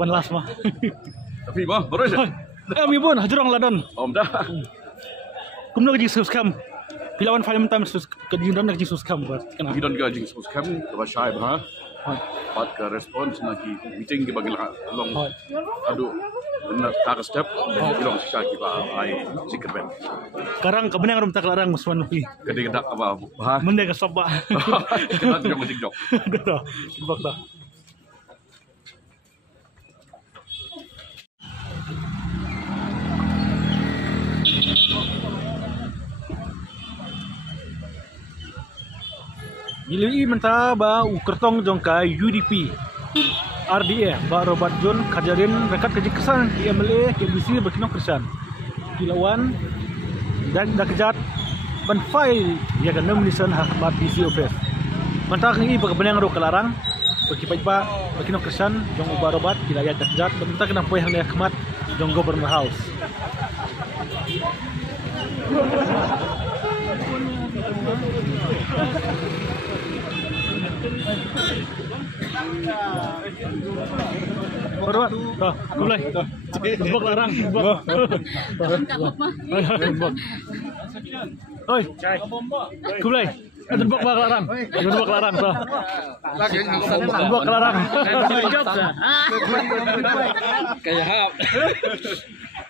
One last mah. Tapi mah baru aja. Mi pun hajurang ladon. Om dah. Kumno gaji subscribe. Pilawan film time kejindan gaji subscribe buat kenapa? Gidon gajing subscribe kepada saya bah. Pat ke respons lagi meeting ke bagi long. Aduh. Benar tak step ilong sisa kita ai sikit ben. Sekarang kebenang rum tak larang muswan pi. Gede-gede apa bah. Mende ka soba. Kita jong TikTok. Dah. Sebab dah. Gili mentah ba ukertong jong kai UDP. RDA ba Robert John kajarin rekat kerja kesan di MLA KBC berkinong kesan kilawan dan dah kejat ban file ya kan nomination hakmat BC office mentah ni ba kebenang ro kelarang bagi pa berkinong kesan jong uba Robert kilayat dah kejat mentah kena poy hang hakmat jong governor house Perbuat, dah, mulai, dah. Buk larang, buk. Oi, mulai. Ada buk larang, ada buk larang, dah. Buk larang. Kayak